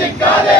வஞ்சிக்காதே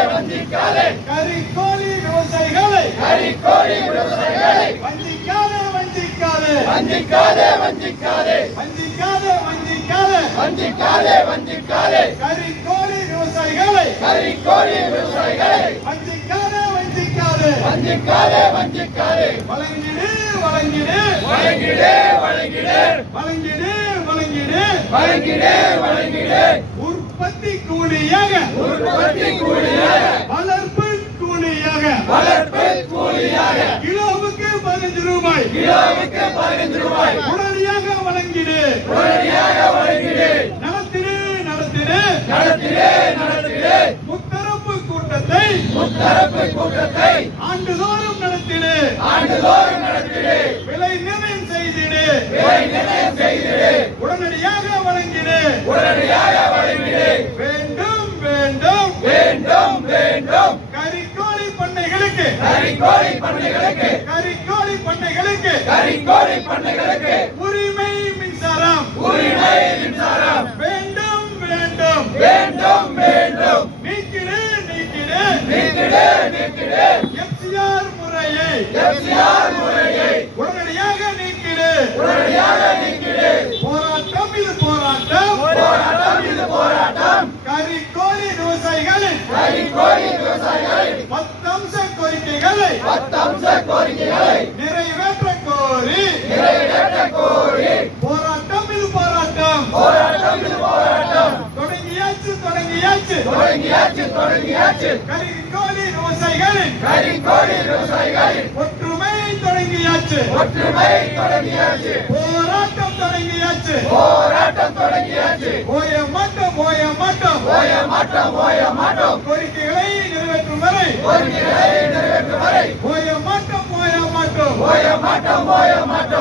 கறிக்கோழி விவசாயிகளை. கறிக்கோழி விவசாயிகளை. வஞ்சிக்காதே வஞ்சிக்காதே. வஞ்சிக்காதே வஞ்சிக்காதே. வஞ்சிக்காதே வஞ்சிக்காதே. வஞ்சிக்காதே வஞ்சிக்காதே. கறிக்கோழி விவசாயிகளை. கறிக்கோழி விவசாயிகளை. வஞ்சிக்காதே வஞ்சிக்காதே. வஞ்சிக்காதே வஞ்சிக்காதே. வழங்கிடு வழங்கிடு. வழங்கிடே வழங்கிடே. வழங்கிடு வழங்கிடு. வழங்கிடே வழங்கிடே. உற்பத்தி கூலியாக. உற்பத்தி கூலியாக. வளர்ப்பு கூலியாக வளர்ப்பு கூலியாக கிலோவுக்கு பதினஞ்சு ரூபாய். கிலோவுக்கு பதினஞ்சு ரூபாய் உடனடியாக வழங்கிடு. உடனடியாக வழங்கிடு நடத்திடு நடத்திடு. நடத்திடே நடத்திடே முத்தரப்பு கூட்டத்தை முத்தரப்பு கூட்டத்தை ஆண்டுதோறும் நடத்திடு. ஆண்டுதோறும் நடத்திடே விலை நிர்ணயம் செய்திடு. விலை நிர்ணயம் செய்திடே உடனடியாக வழங்கிடு. உடனடியாக கறிக்கோழி பண்ணைகளுக்கு. கறிக்கோழி பண்ணைகளுக்கு. கறிக்கோழி பண்ணைகளுக்கு. உரிமை மின்சாரம். உரிமை மின்சாரம். வேண்டும் வேண்டும். வேண்டும் வேண்டும். நீக்கிடு நீக்கிடு. நீக்கிடே நீக்கிடே. எஃப்சிஆர் முறையை. எஃப்சிஆர் முறையை. உடனடியாக நீக்கிடு. உடனடியாக நீக்கிடே. போராட்டம் இது போராட்டம். போராட்டம் இது போராட்டம். கறிக்கோழி விவசாயிகளின். கறிக்கோழி விவசாயிகளின். பத்தம்ச கோரிக்கைகளை பத்தம்ச கோரிக்கைகளை நிறைவேற்ற கோரி நிறைவேற்ற கோரி போராட்டம் இது போராட்டம். போராட்டம் இது போராட்டம். தொடங்கியாச்சு தொடங்கியாச்சு. தொடங்கியாச்சு தொடங்கியாச்சு. கறிக்கோழி விவசாயிகளின் கறிக்கோழி விவசாயிகளின் ஒற்றுமை தொடங்கியாச்சு. ஒற்றுமை தொடங்கியாச்சு. போராட்டம் தொடங்கியாச்சு. போராட்டம் தொடங்கியாச்சு. ஓய மாட்டோம் ஓய மாட்டோம் ஓய மாட்டோம் ஓய மாட்டோம் கோரிக்கைகளை கோரிக்கைகளை நிறைவேற்றும் வரை. ஓய மாட்டோம் ஓய மாட்டோம். ஓய மாட்டோம் ஓய மாட்டோம்.